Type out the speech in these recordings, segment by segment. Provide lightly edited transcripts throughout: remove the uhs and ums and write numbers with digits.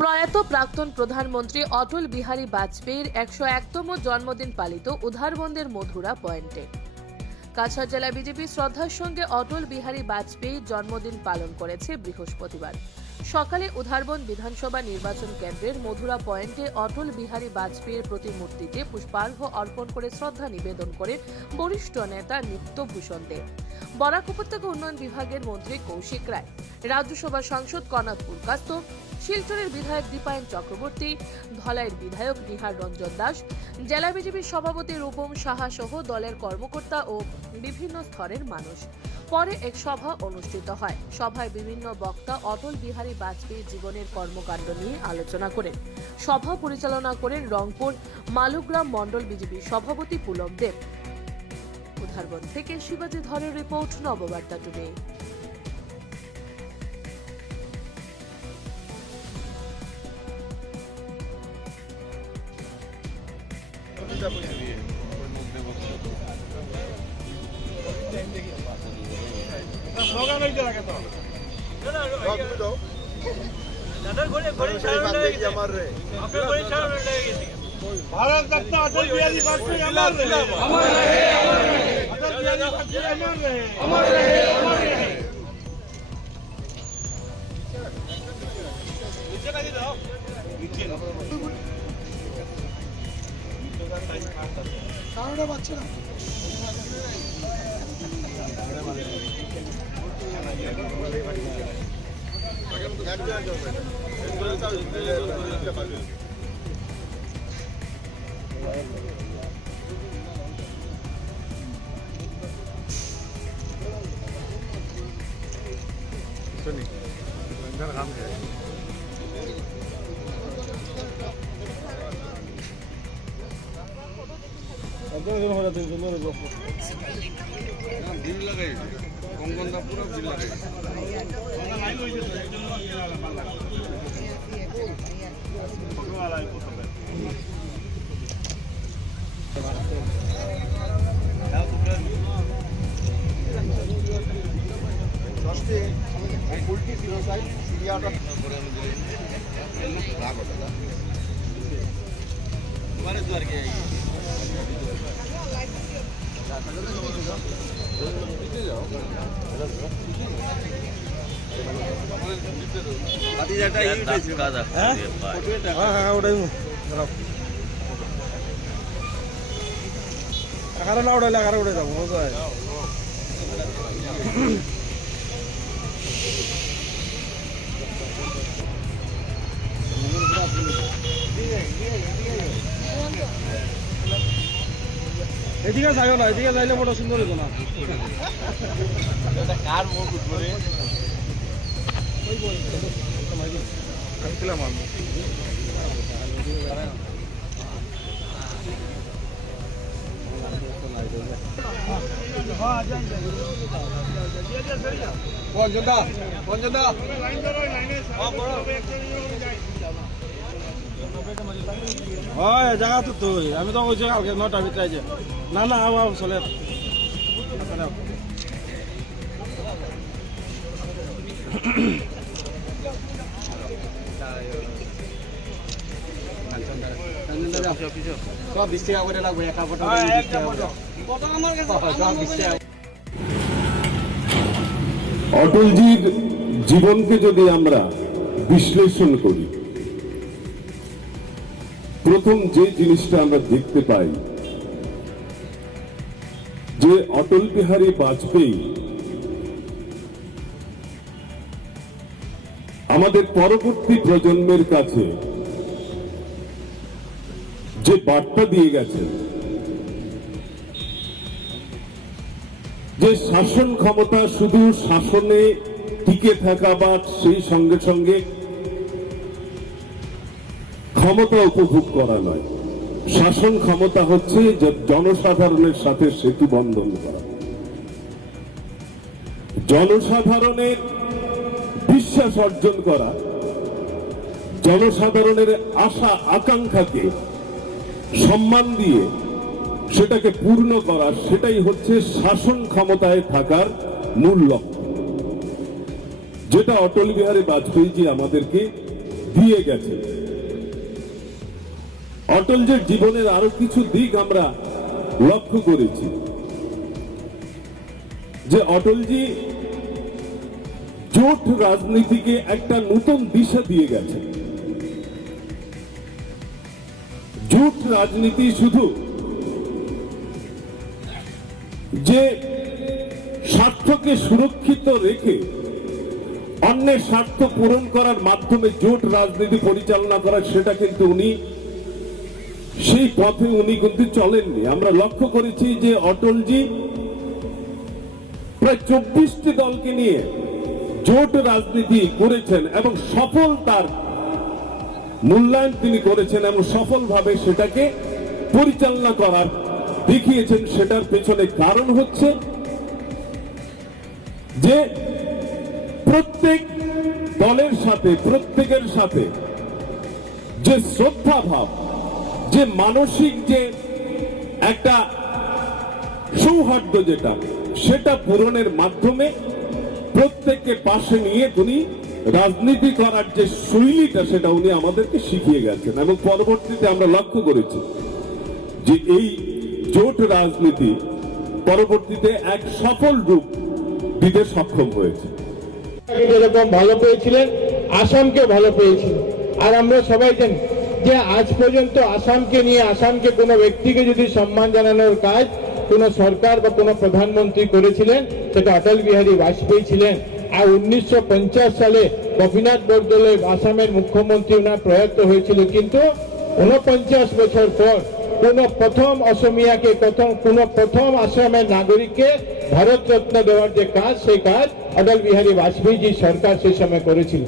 প্রয়াত প্রাক্তন প্রধানমন্ত্রী অটল বিহারী বাজপেয়ীর 101তম জন্মদিন পালিত উধারবন্দের মধুরা পয়েন্টে। কাছাড় জেলা বিজেপি শ্রদ্ধার সঙ্গে অটল বিহারী বাজপেয়ীর জন্মদিন পালন করেছে বৃহস্পতিবার সকালে উধারবন বিধানসভা নির্বাচন কেন্দ্রের মধুরা পয়েন্টে অটল বিহারী বাজপেয়ীর প্রতিমূর্তিতে পুষ্পার্ঘ্য অর্পণ করে শ্রদ্ধা নিবেদন করে বরিষ্ঠ নেতা নিত্যভূষণ দেব, বরাক উপত্যকা উন্নয়ন বিভাগের মন্ত্রী কৌশিক রায়, রাজ্যসভা সাংসদ কনাথ পুরকাস্ত, শিলচরের বিধায়ক দীপায়ন চক্রবর্তী, ধলাইয়ের বিধায়ক নিহার রঞ্জন দাস, জেলা বিজেপির সভাপতি রূপম সাহা সহ দলের কর্মকর্তা ও বিভিন্ন স্তরের মানুষ। পরে এক সভা অনুষ্ঠিত হয়। সভায় বিভিন্ন বক্তা অটল বিহারী বাজপেয়ীর জীবনের কর্মকাণ্ড নিয়ে আলোচনা করেন। সভা পরিচালনা করেন রংপুর মালুগ্রাম মণ্ডল বিজেপি সভাপতি পুলক দেব। উধারবন থেকে শিবাজি ধরের রিপোর্ট, নববার্তা টুডে। भारत रत्न अटल बिहारी वाजपेयी अमर रहे, अमर रहे, अमर रहे। अटल बिहारी वाजपेयी अमर रहे, अमर रहे, अमर रहे। नीचे का जाओ, नीचे सामने बच्चा काम है। भीड़ लगे कंगन पूरा भीड़ लगे उल्टी सीरिया तुम्हारे द्वार के उड़े जाओ এদিকে যাইও না, এদিকে যাইলে বড় সুন্দর হতো না। কার মুখ উঠবে জায়গা তো তুই আমি তো বলছি কালকে 9টার ভিতরে যে না না আও চলে সব 20 টাকা করে লাগবে একা ফটো অটলজির জীবনকে যদি আমরা বিশ্লেষণ করি, প্রথম যে জিনিসটা আমরা দেখতে পাই যে অটল বিহারী বাজপেয়ী আমাদের পরবর্তী প্রজন্মের কাছে যে বার্তা দিয়ে গেছেন যে শাসন ক্ষমতা শুধু শাসনে টিকে থাকা বা সেই সঙ্গে সঙ্গে ক্ষমতা উপভোগ করা নয়, শাসন ক্ষমতা হচ্ছে জনসাধারণের সাথে সেতু বন্ধন করা, জনসাধারণের বিশ্বাস অর্জন করা, জনসাধারণের আশা আকাঙ্ক্ষাকে সম্মান দিয়ে সেটাকে পূর্ণ করা, সেটাই হচ্ছে শাসন ক্ষমতায় থাকার মূল লক্ষ্য, যেটা অটল বিহারী বাজপেয়ী জি আমাদেরকে দিয়ে গেছে। অটলজির জীবনের আরো কিছু দিক আমরা লক্ষ্য করেছি, যে অটলজি জোট রাজনীতিকে একটা নতুন দিশা দিয়ে গেছে। জোট রাজনীতি শুধু যে স্বার্থকে সুরক্ষিত রেখে অন্যের স্বার্থ পূরণ করার মাধ্যমে জোট রাজনীতি পরিচালনা করা, সেটা কিন্তু উনি সেই পথে উনি কিন্তু চলেননি। আমরা লক্ষ্য করেছি যে অটলজি প্রায় 24টি দলকে নিয়ে জোট রাজনীতি করেছেন এবং সফল তার মূল্যায়ন তিনি করেছেন এবং সফলভাবে সেটাকে পরিচালনা করার দেখিয়েছেন। সেটার পেছনে কারণ হচ্ছে যে প্রত্যেক দলের সাথে, প্রত্যেকের সাথে যে শ্রদ্ধা ভাব, যে মানসিক যে একটা সৌহার্দ্য, সেটা পূরণের মাধ্যমে প্রত্যেককে পাশে নিয়ে উনি রাজনীতি করার যে শৈলীটা, সেটা উনি আমাদেরকে শিখিয়ে গেছেন। এবং পরবর্তীতে আমরা লক্ষ্য করেছি যে এই জোট রাজনীতি পরবর্তীতে এক সফল রূপ দিতে সক্ষম হয়েছে। যেরকম ভালো পেয়েছিলেন, আসামকে ভালো পেয়েছিলেন। আর আমরা সবাই জানি যে আজ পর্যন্ত আসামকে নিয়ে, আসামকে কোনো ব্যক্তিকে যদি সম্মান জানানোর কাজ কোনো সরকার বা কোনো প্রধানমন্ত্রী করেছিলেন, সেটা অটল বিহারী বাজপেয়ী ছিলেন। আর 1950 সালে গোপীনাথ বরদলৈ আসামের মুখ্যমন্ত্রী ওনার প্রয়াত হয়েছিল, কিন্তু 49 বছর পর কোন প্রথম অসমিয়াকে, কোন প্রথম আসামের নাগরিককে ভারত রত্ন দেওয়ার যে কাজ, সেই কাজ অটল বিহারী বাজপেয়ীজি সরকার সেই সময় করেছিল।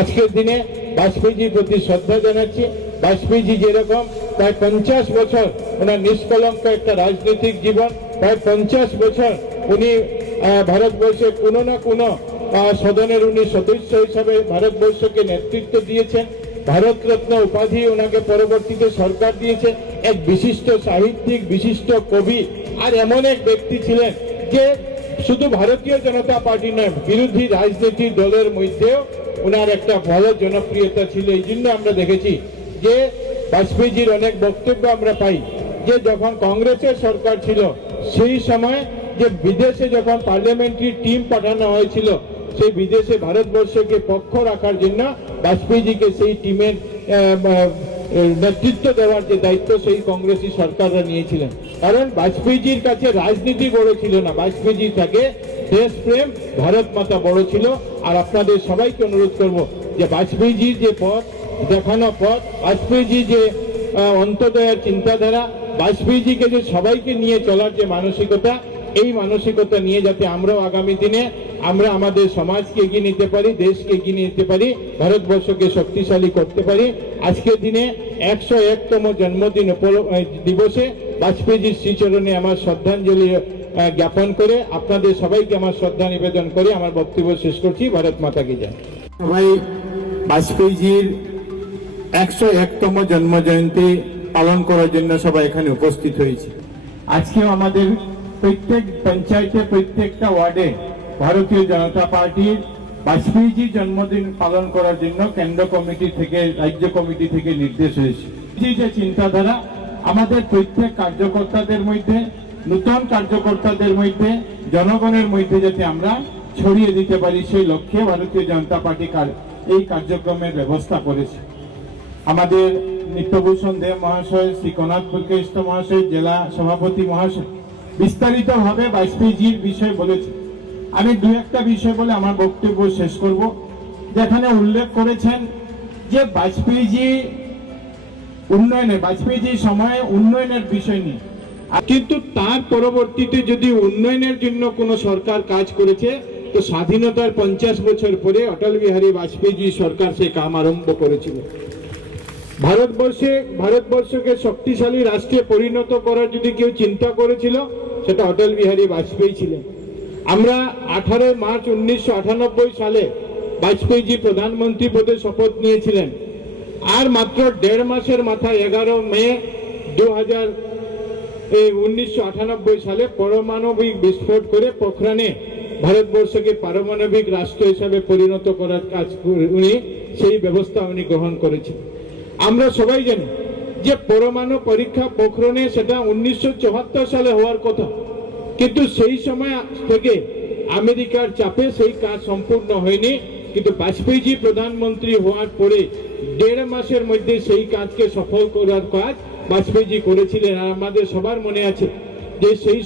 আজকের দিনে বাজপেয়ীজির প্রতি শ্রদ্ধা জানাচ্ছি। বাজপেয়ীজি যেরকম প্রায় 50 বছর ওনার নিষ্কলঙ্ক একটা রাজনৈতিক জীবন, প্রায় 50 বছর উনি ভারতবর্ষের কোনো না কোনো সদনের উনি সদস্য হিসাবে ভারতবর্ষকে নেতৃত্ব দিয়েছেন। ভারত রত্ন উপাধি ওনাকে পরবর্তীতে সরকার দিয়েছে। এক বিশিষ্ট সাহিত্যিক, বিশিষ্ট কবি, আর এমন এক ব্যক্তি ছিলেন যে শুধু ভারতীয় জনতা পার্টি নয়, বিরোধী রাজনীতি দলের মধ্যেও ওনার একটা ভালো জনপ্রিয়তা ছিল। এই জন্য আমরা দেখেছি যে বাজপেয়ীজির অনেক বক্তব্য আমরা পাই যে যখন কংগ্রেসের সরকার ছিল, সেই সময় যে বিদেশে যখন পার্লামেন্টারি টিম পাঠানো হয়েছিল, সেই বিদেশে ভারতবর্ষকে পক্ষ রাখার জন্য বাজপেয়ীজিকে সেই টিমের নেতৃত্ব দেওয়ার যে দায়িত্ব, সেই কংগ্রেসী সরকাররা নিয়েছিলেন। কারণ বাজপেয়ীজির কাছে রাজনীতি বড় ছিল না, বাজপেয়ীজি থাকে দেশপ্রেম, ভারত মাতা বড় ছিল। আর আপনাদের সবাইকে অনুরোধ করব যে বাজপেয়ীজির যে পথ দেখানো পথ, বাজপেয়ীজি যে অন্তদয়ের চিন্তাধারা, বাজপেয়ীজিকে যে সবাইকে নিয়ে চলার যে মানসিকতা, এই মানসিকতা নিয়ে যাতে আমরাও আগামী দিনে আমরা আমাদের সমাজকে এগিয়ে নিতে পারি, দেশকে এগিয়ে নিতে পারি, ভারতবর্ষকে শক্তিশালী করতে পারি। আজকের দিনে 101তম জন্মদিন দিবসে বাজপেয়ীজির শ্রীচরণে আমার শ্রদ্ধাঞ্জলি জ্ঞাপন করে আপনাদের সবাইকে আমার শ্রদ্ধা নিবেদন করে আমার বক্তব্য শেষ করছি। ভারত মাতা কি জয়। সবাই বাজপেয়ীজির 101তম জন্মজয়ন্তী পালন করার জন্য সবাই এখানে উপস্থিত হয়েছে। আজকেও আমাদের প্রত্যেক পঞ্চায়েতে, প্রত্যেকটা ওয়ার্ডে ভারতীয় জনতা পার্টির বাজপেয়ীজির জন্মদিন পালন করার জন্য কেন্দ্র কমিটি থেকে, রাজ্য কমিটি থেকে নির্দেশ হয়েছে। যে চিন্তাধারা আমাদের প্রত্যেক কার্যকর্তাদের মধ্যে, নূতন কার্যকর্তাদের মধ্যে, জনগণের মধ্যে যাতে আমরা ছড়িয়ে দিতে পারি, সেই লক্ষ্যে ভারতীয় জনতা পার্টি এই কার্যক্রমের ব্যবস্থা করেছে। আমাদের নিত্যভূষণ দেব মহাশয়, শ্রী কনাথ পুলকেষ্ট মহাশয়, জেলা সভাপতি মহাশয় বিস্তারিতভাবে বাজপেয়ীজির বিষয় বলেছে। আমি দু একটা বিষয় বলে আমার বক্তব্য শেষ করব। যেখানে উল্লেখ করেছেন যে বাজপেয়ীজি বাজপেয়ীজির সময়ে উন্নয়নের বিষয় নিয়ে, কিন্তু তার পরবর্তীতে যদি উন্নয়নের জন্য কোনো সরকার কাজ করেছে, তো স্বাধীনতার 50 বছর পরে অটল বিহারী বাজপেয়ীজি সরকার সে কাম আরম্ভ করেছিল। ভারতবর্ষকে শক্তিশালী রাষ্ট্রে পরিণত করার যদি কেউ চিন্তা করেছিল, সেটা অটল বিহারী বাজপেয়ী ছিলেন। আমরা 18 মার্চ 1998 সালে বাজপেয়ীজি প্রধানমন্ত্রী পদে শপথ নিয়েছিলেন। আর মাত্র 1.5 মাসের মাথায় 11 মে 1998 সালে পারমাণবিক বিস্ফোট করে পোখরানে ভারতবর্ষকে পারমাণবিক রাষ্ট্র হিসাবে পরিণত করার কাজ উনি সেই ব্যবস্থা উনি গ্রহণ করেছেন। আমরা সবাই জানি যে পরমাণু পরীক্ষা পোখরণে সেটা 1974 সালে হওয়ার কথা, কিন্তু সেই সময় থেকে আমেরিকার চাপে সেই কাজ সম্পূর্ণ হয়নি। কিন্তু বাজপেয়ীজি প্রধানমন্ত্রী হওয়ার পরে 1.5 মাসের মধ্যে সেই কাজকে সফল করার কাজ বাজপেয়ীজি করেছিলেন। আর আমাদের সবার মনে আছে যে সেই